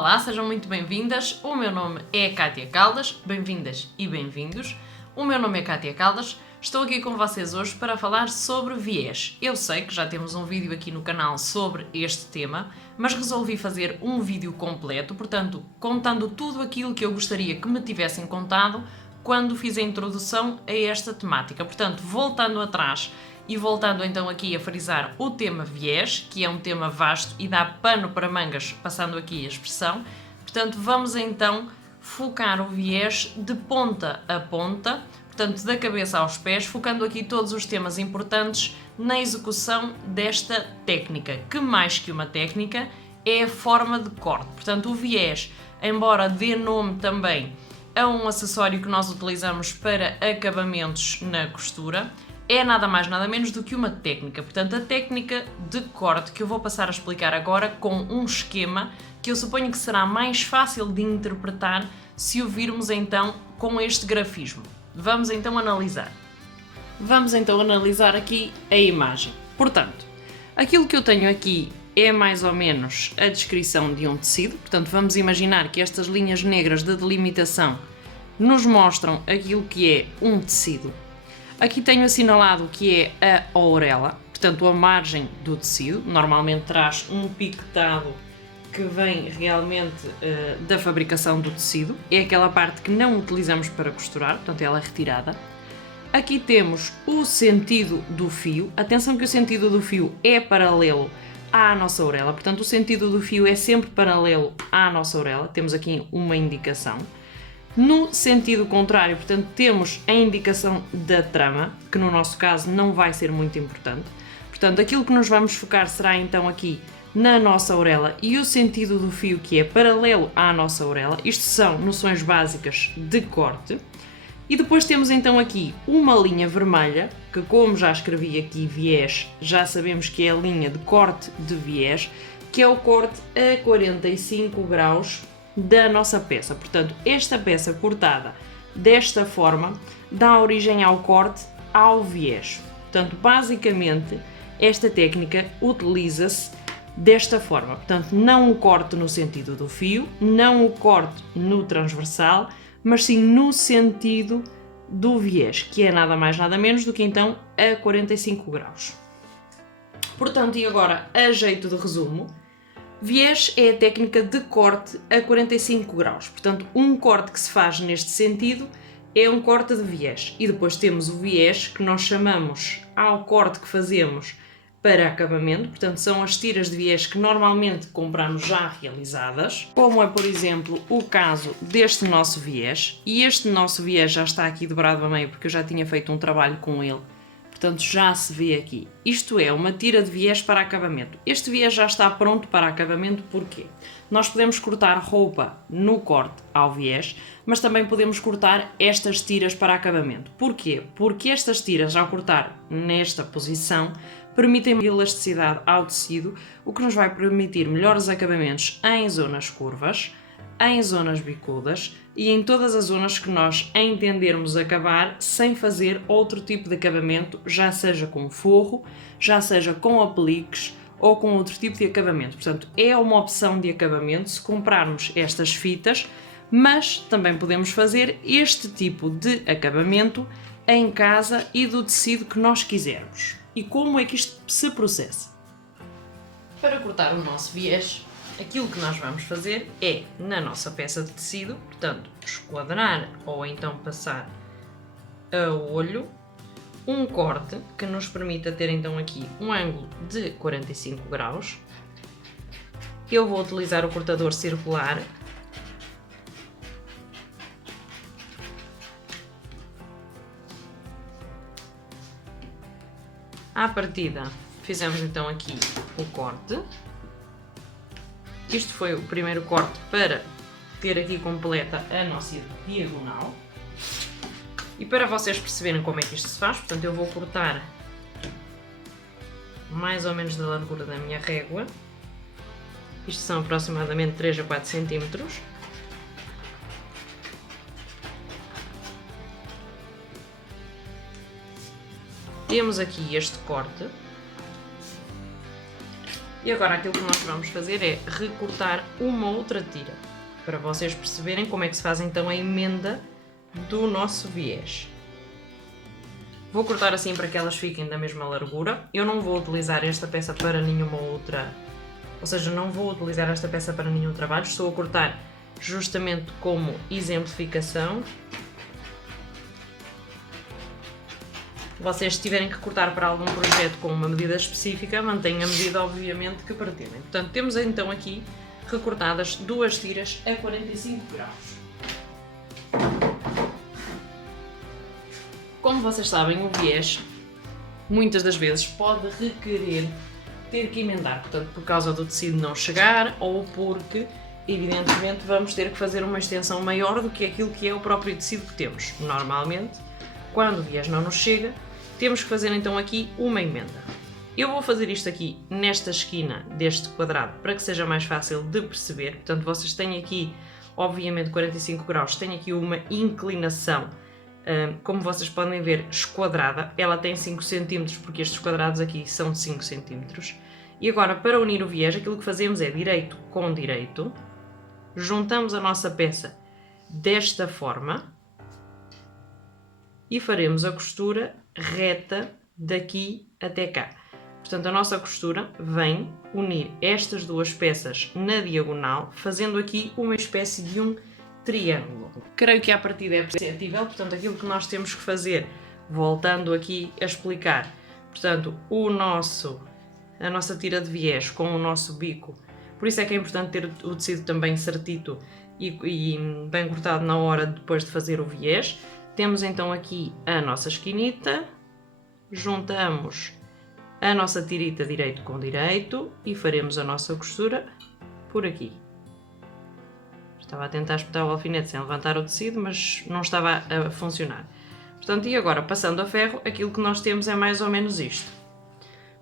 Olá, sejam muito bem-vindas. O meu nome é Cátia Caldas. Bem-vindas e bem-vindos. O meu nome é Cátia Caldas. Estou aqui com vocês hoje para falar sobre viés. Eu sei que já temos um vídeo aqui no canal sobre este tema, mas resolvi fazer um vídeo completo, portanto, contando tudo aquilo que eu gostaria que me tivessem contado quando fiz a introdução a esta temática. Portanto, voltando atrás e voltando então aqui a frisar o tema viés, que é um tema vasto e dá pano para mangas, passando aqui a expressão. Portanto, vamos então focar o viés de ponta a ponta, portanto, da cabeça aos pés, focando aqui todos os temas importantes na execução desta técnica, que mais que uma técnica é a forma de corte. Portanto, o viés, embora dê nome também a um acessório que nós utilizamos para acabamentos na costura, é nada mais nada menos do que uma técnica. Portanto, a técnica de corte que eu vou passar a explicar agora com um esquema que eu suponho que será mais fácil de interpretar se o virmos então com este grafismo. Vamos então analisar. Vamos então analisar aqui a imagem. Portanto, aquilo que eu tenho aqui é mais ou menos a descrição de um tecido. Portanto, vamos imaginar que estas linhas negras de delimitação nos mostram aquilo que é um tecido. Aqui tenho assinalado que é a orelha, portanto a margem do tecido. Normalmente traz um piquetado que vem realmente da fabricação do tecido. É aquela parte que não utilizamos para costurar, portanto ela é retirada. Aqui temos o sentido do fio. Atenção que o sentido do fio é paralelo à nossa orelha, portanto o sentido do fio é sempre paralelo à nossa orelha. Temos aqui uma indicação. No sentido contrário, portanto, temos a indicação da trama, que no nosso caso não vai ser muito importante. Portanto, aquilo que nos vamos focar será então aqui na nossa orelha e o sentido do fio que é paralelo à nossa orelha. Isto são noções básicas de corte. E depois temos então aqui uma linha vermelha, que como já escrevi aqui viés, já sabemos que é a linha de corte de viés, que é o corte a 45 graus da nossa peça. Portanto, esta peça cortada desta forma dá origem ao corte ao viés. Portanto, basicamente, esta técnica utiliza-se desta forma. Portanto, não o corte no sentido do fio, não o corte no transversal, mas sim no sentido do viés, que é nada mais nada menos do que então a 45 graus. Portanto, e agora, a jeito de resumo, viés é a técnica de corte a 45 graus, portanto um corte que se faz neste sentido é um corte de viés. E depois temos o viés que nós chamamos ao corte que fazemos para acabamento, portanto são as tiras de viés que normalmente compramos já realizadas, como é por exemplo o caso deste nosso viés, e este nosso viés já está aqui dobrado a meio porque eu já tinha feito um trabalho com ele. Portanto, já se vê aqui. Isto é uma tira de viés para acabamento. Este viés já está pronto para acabamento, porquê? Nós podemos cortar roupa no corte ao viés, mas também podemos cortar estas tiras para acabamento. Porquê? Porque estas tiras, ao cortar nesta posição, permitem elasticidade ao tecido, o que nos vai permitir melhores acabamentos em zonas curvas, em zonas bicudas e em todas as zonas que nós entendermos acabar sem fazer outro tipo de acabamento, já seja com forro, já seja com apliques ou com outro tipo de acabamento. Portanto, é uma opção de acabamento se comprarmos estas fitas, mas também podemos fazer este tipo de acabamento em casa e do tecido que nós quisermos. E como é que isto se processa? Para cortar o nosso viés, aquilo que nós vamos fazer é, na nossa peça de tecido, portanto, esquadrar ou então passar a olho um corte que nos permita ter então aqui um ângulo de 45 graus. Eu vou utilizar o cortador circular. À partida, fizemos então aqui o corte. Isto foi o primeiro corte para ter aqui completa a nossa diagonal. E para vocês perceberem como é que isto se faz, portanto eu vou cortar mais ou menos da largura da minha régua. Isto são aproximadamente 3 a 4 centímetros. Temos aqui este corte. E agora aquilo que nós vamos fazer é recortar uma outra tira, para vocês perceberem como é que se faz então a emenda do nosso viés. Vou cortar assim para que elas fiquem da mesma largura. Eu não vou utilizar esta peça para nenhuma outra, ou seja, não vou utilizar esta peça para nenhum trabalho, estou a cortar justamente como exemplificação. Vocês, se tiverem que cortar para algum projeto com uma medida específica, mantenham a medida obviamente que pretendem. Portanto, temos então aqui recortadas duas tiras a 45 graus. Como vocês sabem, o viés muitas das vezes pode requerer ter que emendar, portanto, por causa do tecido não chegar ou porque, evidentemente, vamos ter que fazer uma extensão maior do que aquilo que é o próprio tecido que temos. Normalmente, quando o viés não nos chega, temos que fazer então aqui uma emenda. Eu vou fazer isto aqui nesta esquina deste quadrado para que seja mais fácil de perceber. Portanto, vocês têm aqui, obviamente, 45 graus, têm aqui uma inclinação, como vocês podem ver, esquadrada. Ela tem 5 cm, porque estes quadrados aqui são de 5 cm. E agora, para unir o viés, aquilo que fazemos é direito com direito. Juntamos a nossa peça desta forma e faremos a costura reta daqui até cá. Portanto, a nossa costura vem unir estas duas peças na diagonal, fazendo aqui uma espécie de um triângulo. Creio que à partida é perceptível, portanto, aquilo que nós temos que fazer, voltando aqui a explicar, portanto, a nossa tira de viés com o nosso bico, por isso é que é importante ter o tecido também certito e bem cortado na hora depois de fazer o viés. Temos então aqui a nossa esquinita, juntamos a nossa tirita direito com direito e faremos a nossa costura por aqui. Estava a tentar espetar o alfinete sem levantar o tecido, mas não estava a funcionar. Portanto, e agora, passando a ferro, aquilo que nós temos é mais ou menos isto.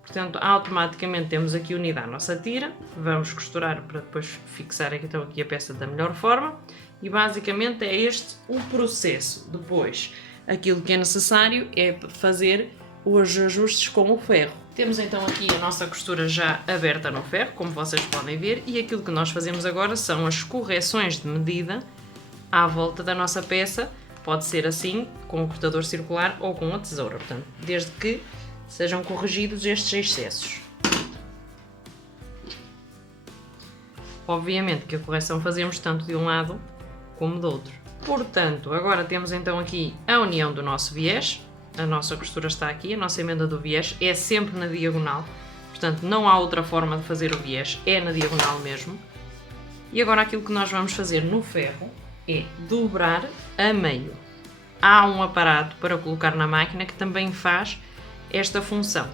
Portanto, automaticamente temos aqui unida a nossa tira, vamos costurar para depois fixar então aqui a peça da melhor forma. E basicamente é este o processo. Depois, aquilo que é necessário é fazer os ajustes com o ferro. Temos então aqui a nossa costura já aberta no ferro, como vocês podem ver, e aquilo que nós fazemos agora são as correções de medida à volta da nossa peça. Pode ser assim, com o cortador circular ou com a tesoura, portanto, desde que sejam corrigidos estes excessos. Obviamente que a correção fazemos tanto de um lado como do outro. Portanto, agora temos então aqui a união do nosso viés. A nossa costura está aqui, a nossa emenda do viés é sempre na diagonal, portanto não há outra forma de fazer o viés, é na diagonal mesmo. E agora aquilo que nós vamos fazer no ferro é dobrar a meio. Há um aparato para colocar na máquina que também faz esta função,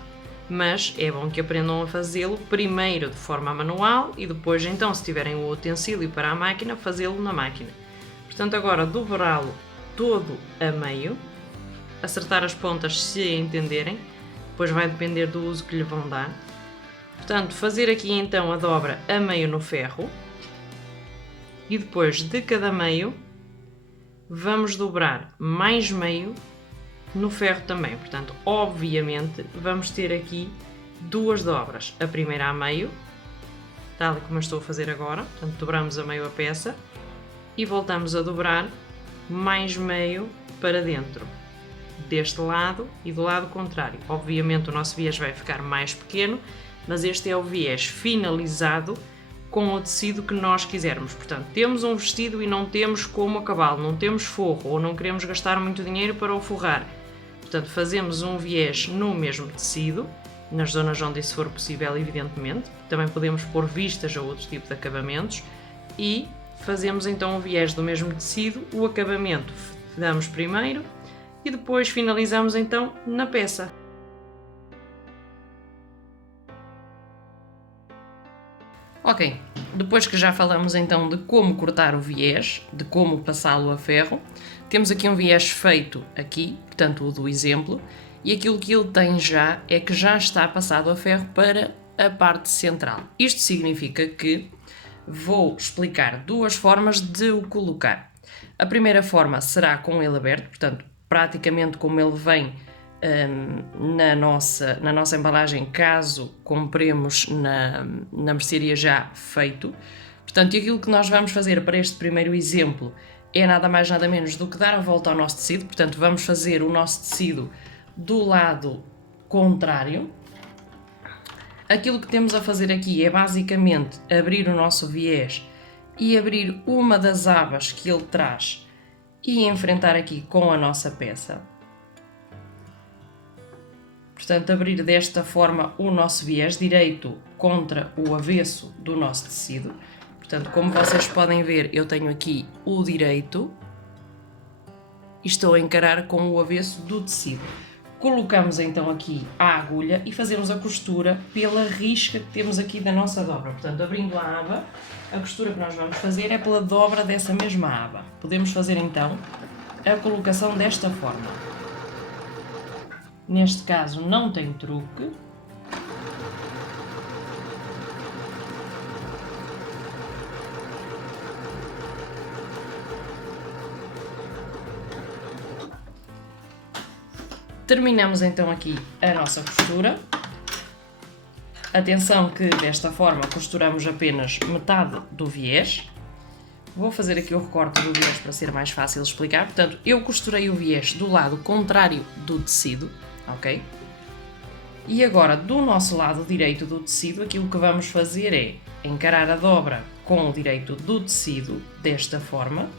mas é bom que aprendam a fazê-lo primeiro de forma manual e depois então, se tiverem o utensílio para a máquina, fazê-lo na máquina. Portanto, agora dobrá-lo todo a meio, acertar as pontas se entenderem, depois vai depender do uso que lhe vão dar. Portanto, fazer aqui então a dobra a meio no ferro e depois de cada meio vamos dobrar mais meio no ferro também. Portanto, obviamente vamos ter aqui duas dobras, a primeira a meio, tal como eu estou a fazer agora, portanto dobramos a meio a peça e voltamos a dobrar mais meio para dentro, deste lado e do lado contrário. Obviamente o nosso viés vai ficar mais pequeno, mas este é o viés finalizado com o tecido que nós quisermos. Portanto, temos um vestido e não temos como acabá-lo, não temos forro ou não queremos gastar muito dinheiro para o forrar. Portanto, fazemos um viés no mesmo tecido, nas zonas onde isso for possível, evidentemente. Também podemos pôr vistas a outros tipos de acabamentos e fazemos então o viés do mesmo tecido, o acabamento damos primeiro e depois finalizamos então na peça. Ok, depois que já falamos então de como cortar o viés, de como passá-lo a ferro, temos aqui um viés feito aqui, portanto o do exemplo, e aquilo que ele tem já é que já está passado a ferro para a parte central. Isto significa que vou explicar duas formas de o colocar. A primeira forma será com ele aberto, portanto praticamente como ele vem na nossa embalagem, caso compremos na mercearia já feito. Portanto, e aquilo que nós vamos fazer para este primeiro exemplo é nada mais nada menos do que dar a volta ao nosso tecido. Portanto, vamos fazer o nosso tecido do lado contrário. Aquilo que temos a fazer aqui é basicamente abrir o nosso viés e abrir uma das abas que ele traz e enfrentar aqui com a nossa peça. Portanto, abrir desta forma o nosso viés direito contra o avesso do nosso tecido. Portanto, como vocês podem ver, eu tenho aqui o direito e estou a encarar com o avesso do tecido. Colocamos então aqui a agulha e fazemos a costura pela risca que temos aqui da nossa dobra. Portanto, abrindo a aba, a costura que nós vamos fazer é pela dobra dessa mesma aba. Podemos fazer então a colocação desta forma. Neste caso não tem truque. Terminamos então aqui a nossa costura. Atenção que desta forma costuramos apenas metade do viés. Vou fazer aqui o recorte do viés para ser mais fácil de explicar. Portanto, eu costurei o viés do lado contrário do tecido, ok? E agora, do nosso lado direito do tecido, aquilo que vamos fazer é encarar a dobra com o direito do tecido, desta forma,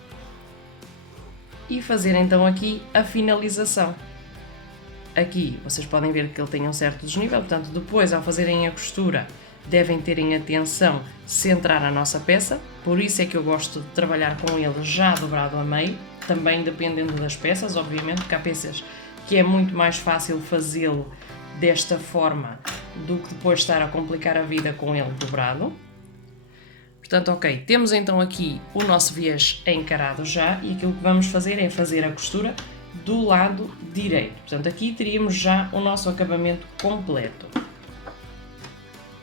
e fazer então aqui a finalização. Aqui vocês podem ver que ele tem um certo desnível, portanto depois ao fazerem a costura devem terem atenção centrar a nossa peça, por isso é que eu gosto de trabalhar com ele já dobrado a meio, também dependendo das peças, obviamente, porque há peças que é muito mais fácil fazê-lo desta forma do que depois estar a complicar a vida com ele dobrado. Portanto, ok, temos então aqui o nosso viés encarado já e aquilo que vamos fazer é fazer a costura do lado direito. Portanto, aqui teríamos já o nosso acabamento completo.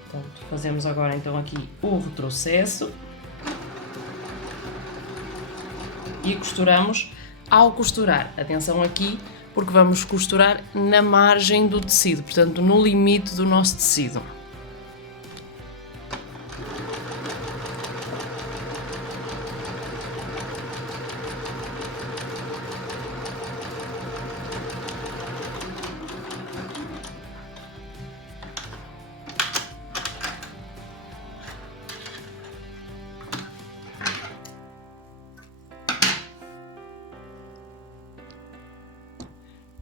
Portanto, fazemos agora então aqui o retrocesso e costuramos. Ao costurar, atenção aqui, porque vamos costurar na margem do tecido, portanto, no limite do nosso tecido.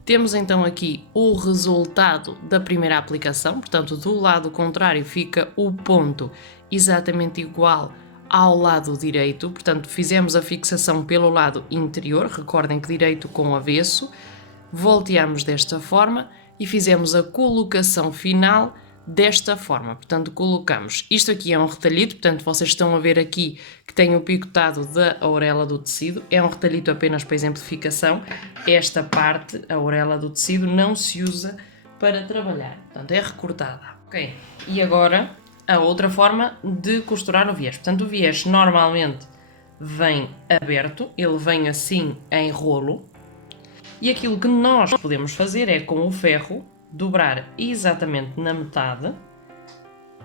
Temos então aqui o resultado da primeira aplicação, portanto do lado contrário fica o ponto exatamente igual ao lado direito, portanto fizemos a fixação pelo lado interior, recordem que direito com avesso, volteamos desta forma e fizemos a colocação final desta forma, portanto colocamos, isto aqui é um retalhito, portanto vocês estão a ver aqui que tem o picotado da orelha do tecido, é um retalhito apenas para exemplificação, esta parte, a orelha do tecido, não se usa para trabalhar, portanto é recortada, ok? E agora a outra forma de costurar o viés, portanto o viés normalmente vem aberto, ele vem assim em rolo, e aquilo que nós podemos fazer é com o ferro dobrar exatamente na metade,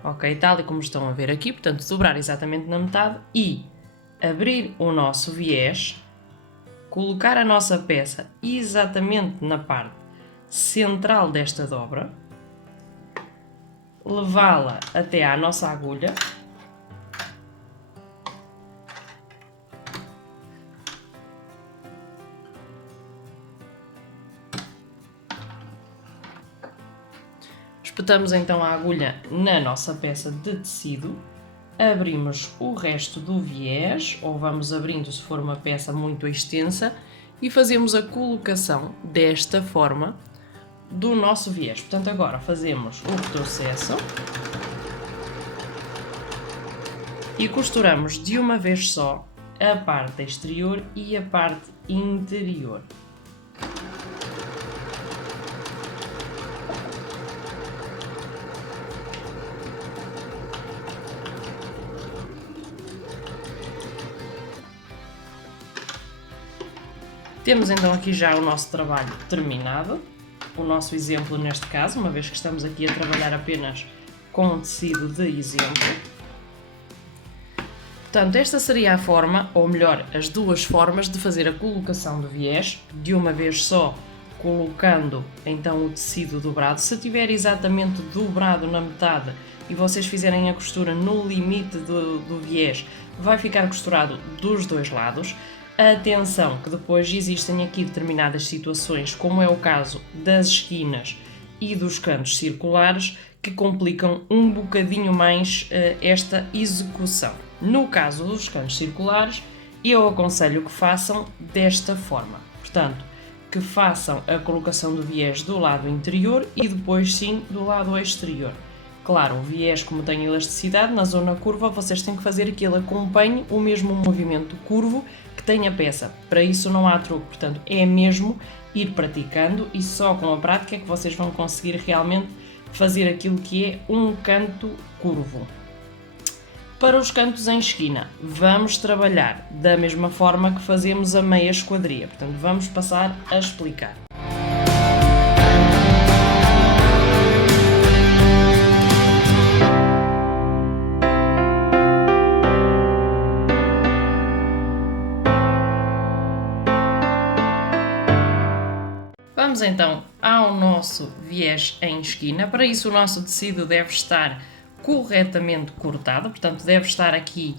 ok? Tal e como estão a ver aqui, portanto, dobrar exatamente na metade e abrir o nosso viés, colocar a nossa peça exatamente na parte central desta dobra, levá-la até à nossa agulha, espetamos então a agulha na nossa peça de tecido, abrimos o resto do viés, ou vamos abrindo se for uma peça muito extensa, e fazemos a colocação desta forma do nosso viés. Portanto, agora fazemos o retrocesso e costuramos de uma vez só a parte exterior e a parte interior. Temos então aqui já o nosso trabalho terminado. o nosso exemplo neste caso, uma vez que estamos aqui a trabalhar apenas com um tecido de exemplo. Portanto, esta seria a forma, ou melhor, as duas formas de fazer a colocação do viés, de uma vez só, colocando então o tecido dobrado. Se tiver exatamente dobrado na metade e vocês fizerem a costura no limite do viés, vai ficar costurado dos dois lados. Atenção que depois existem aqui determinadas situações, como é o caso das esquinas e dos cantos circulares, que complicam um bocadinho mais esta execução. No caso dos cantos circulares, eu aconselho que façam desta forma. Portanto, que façam a colocação do viés do lado interior e depois sim do lado exterior. Claro, o viés, como tem elasticidade, na zona curva vocês têm que fazer que ele acompanhe o mesmo movimento curvo que tem a peça. Para isso não há truque, portanto é mesmo ir praticando e só com a prática é que vocês vão conseguir realmente fazer aquilo que é um canto curvo. Para os cantos em esquina, vamos trabalhar da mesma forma que fazemos a meia esquadria, portanto vamos passar a explicar. Vamos então ao nosso viés em esquina. Para isso o nosso tecido deve estar corretamente cortado, portanto deve estar aqui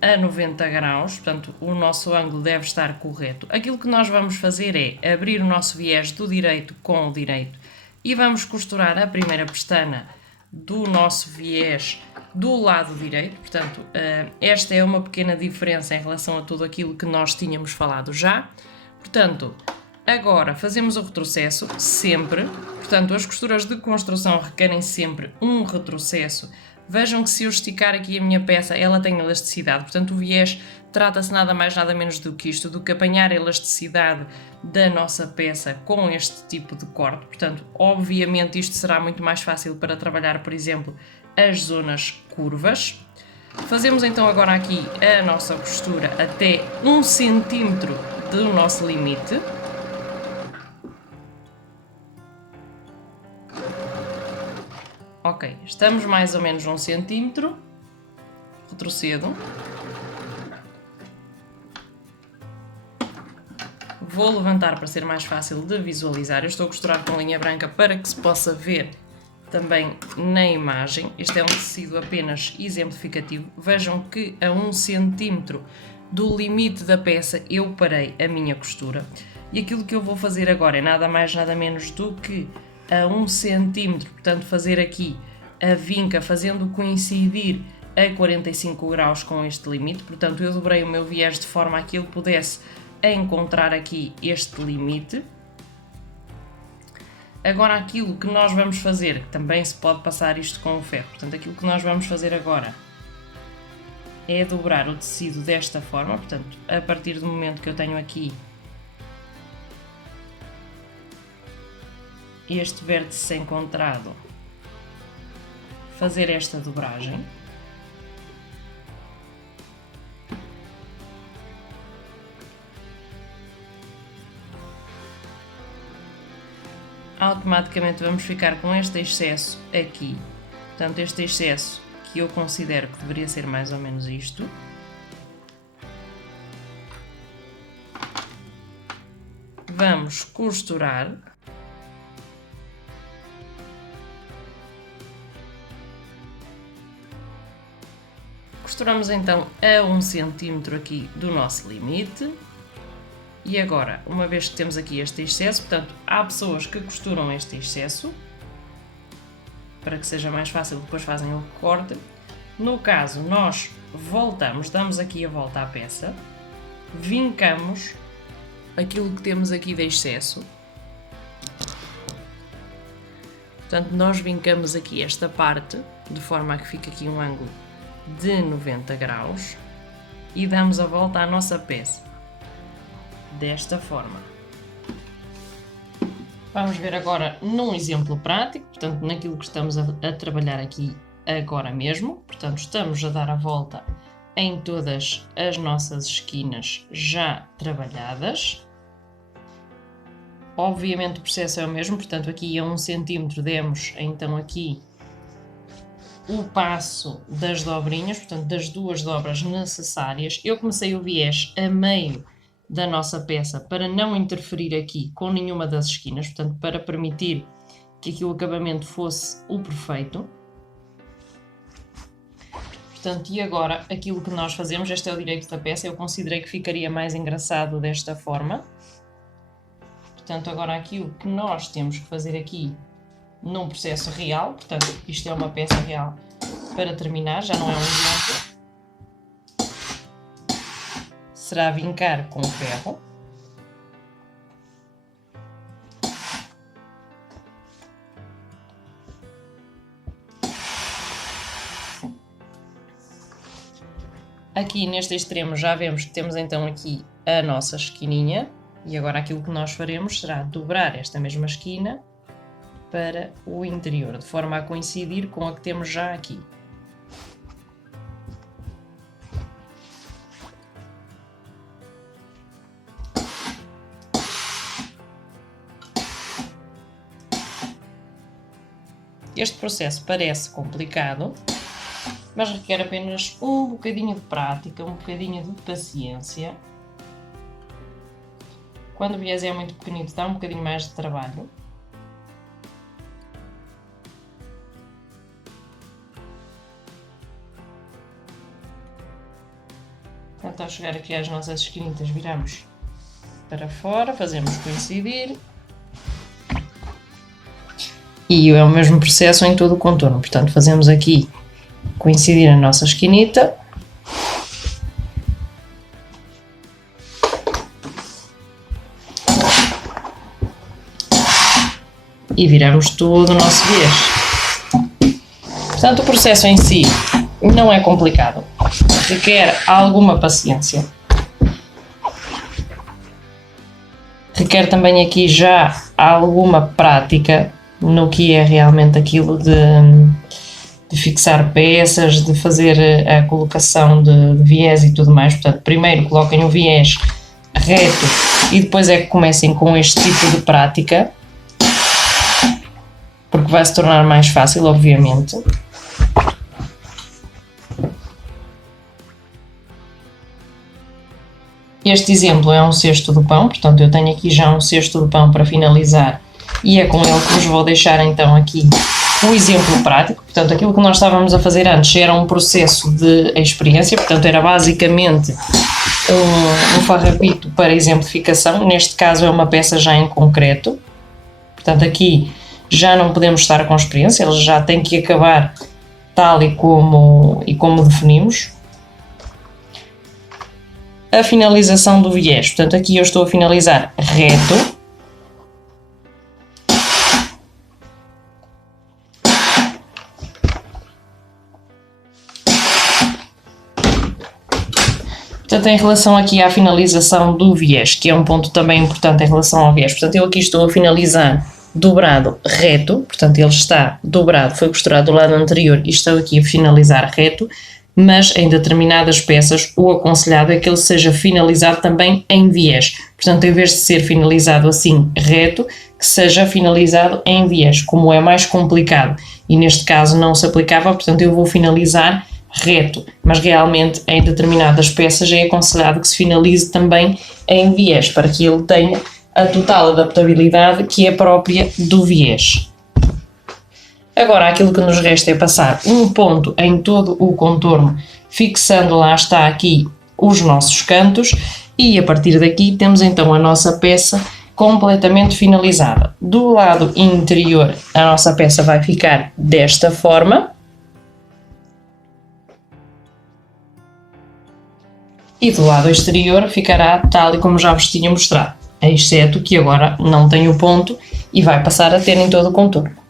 a 90 graus, portanto o nosso ângulo deve estar correto. Aquilo que nós vamos fazer é abrir o nosso viés do direito com o direito e vamos costurar a primeira pestana do nosso viés do lado direito, portanto esta é uma pequena diferença em relação a tudo aquilo que nós tínhamos falado já. Portanto, agora fazemos o retrocesso sempre, portanto as costuras de construção requerem sempre um retrocesso. Vejam que se eu esticar aqui a minha peça, ela tem elasticidade, portanto o viés trata-se nada mais nada menos do que isto, do que apanhar a elasticidade da nossa peça com este tipo de corte. Portanto, obviamente isto será muito mais fácil para trabalhar, por exemplo, as zonas curvas. Fazemos então agora aqui a nossa costura até 1 cm do nosso limite. Ok, estamos mais ou menos 1 cm, retrocedo, vou levantar para ser mais fácil de visualizar. Eu estou a costurar com linha branca para que se possa ver também na imagem. Este é um tecido apenas exemplificativo. Vejam que a 1 cm do limite da peça eu parei a minha costura e aquilo que eu vou fazer agora é nada mais nada menos do que a 1 cm, portanto fazer aqui a vinca fazendo coincidir a 45 graus com este limite, portanto eu dobrei o meu viés de forma a que ele pudesse encontrar aqui este limite. Agora aquilo que nós vamos fazer, que também se pode passar isto com o ferro, portanto aquilo que nós vamos fazer agora é dobrar o tecido desta forma, portanto a partir do momento que eu tenho aqui este vértice encontrado, fazer esta dobragem. Automaticamente vamos ficar com este excesso aqui, portanto este excesso que eu considero que deveria ser mais ou menos isto. Vamos costurar. Costuramos então a 1 cm aqui do nosso limite. E agora, uma vez que temos aqui este excesso, portanto, há pessoas que costuram este excesso, para que seja mais fácil, depois fazem o corte. No caso, nós voltamos, damos aqui a volta à peça, vincamos aquilo que temos aqui de excesso. Portanto, nós vincamos aqui esta parte, de forma a que fique aqui um ângulo de 90 graus e damos a volta à nossa peça, desta forma. Vamos ver agora num exemplo prático, portanto naquilo que estamos a trabalhar aqui agora mesmo, portanto estamos a dar a volta em todas as nossas esquinas já trabalhadas. Obviamente o processo é o mesmo, portanto aqui a 1 cm demos então aqui o passo das dobrinhas, portanto das 2 dobras necessárias. Eu comecei o viés a meio da nossa peça para não interferir aqui com nenhuma das esquinas, portanto para permitir que aqui o acabamento fosse o perfeito. Portanto, e agora aquilo que nós fazemos, este é o direito da peça, eu considerei que ficaria mais engraçado desta forma. Portanto, agora aquilo que nós temos que fazer aqui num processo real, portanto, isto é uma peça real para terminar, já não é um exemplo, será vincar com o ferro. Aqui neste extremo já vemos que temos então aqui a nossa esquininha e agora aquilo que nós faremos será dobrar esta mesma esquina para o interior, de forma a coincidir com a que temos já aqui. Este processo parece complicado, mas requer apenas um bocadinho de prática, um bocadinho de paciência. Quando o viés é muito pequenito dá um bocadinho mais de trabalho. Portanto, ao chegar aqui às nossas esquinitas, viramos para fora, fazemos coincidir. E é o mesmo processo em todo o contorno, portanto fazemos aqui coincidir a nossa esquinita. E viramos todo o nosso viés. Portanto, o processo em si não é complicado, requer alguma paciência. Requer também aqui já alguma prática no que é realmente aquilo de fixar peças, de fazer a colocação de viés e tudo mais. Portanto, primeiro coloquem o viés reto e depois é que comecem com este tipo de prática, porque vai se tornar mais fácil, obviamente. Este exemplo é um cesto de pão, portanto eu tenho aqui já um cesto de pão para finalizar e é com ele que vos vou deixar então aqui um exemplo prático. Portanto, aquilo que nós estávamos a fazer antes era um processo de experiência, portanto era basicamente um farrapito para exemplificação. Neste caso é uma peça já em concreto, portanto aqui já não podemos estar com experiência, ele já tem que acabar tal e como definimos. A finalização do viés, portanto aqui eu estou a finalizar reto. Portanto, em relação aqui à finalização do viés, que é um ponto também importante em relação ao viés, portanto eu aqui estou a finalizar dobrado reto, portanto ele está dobrado, foi costurado do lado anterior e estou aqui a finalizar reto, mas em determinadas peças o aconselhado é que ele seja finalizado também em viés, portanto em vez de ser finalizado assim reto, que seja finalizado em viés, como é mais complicado e neste caso não se aplicava, portanto eu vou finalizar reto, mas realmente em determinadas peças é aconselhado que se finalize também em viés, para que ele tenha a total adaptabilidade que é própria do viés. Agora aquilo que nos resta é passar um ponto em todo o contorno, fixando lá está aqui os nossos cantos e a partir daqui temos então a nossa peça completamente finalizada. Do lado interior a nossa peça vai ficar desta forma e do lado exterior ficará tal e como já vos tinha mostrado, exceto que agora não tem o ponto e vai passar a ter em todo o contorno.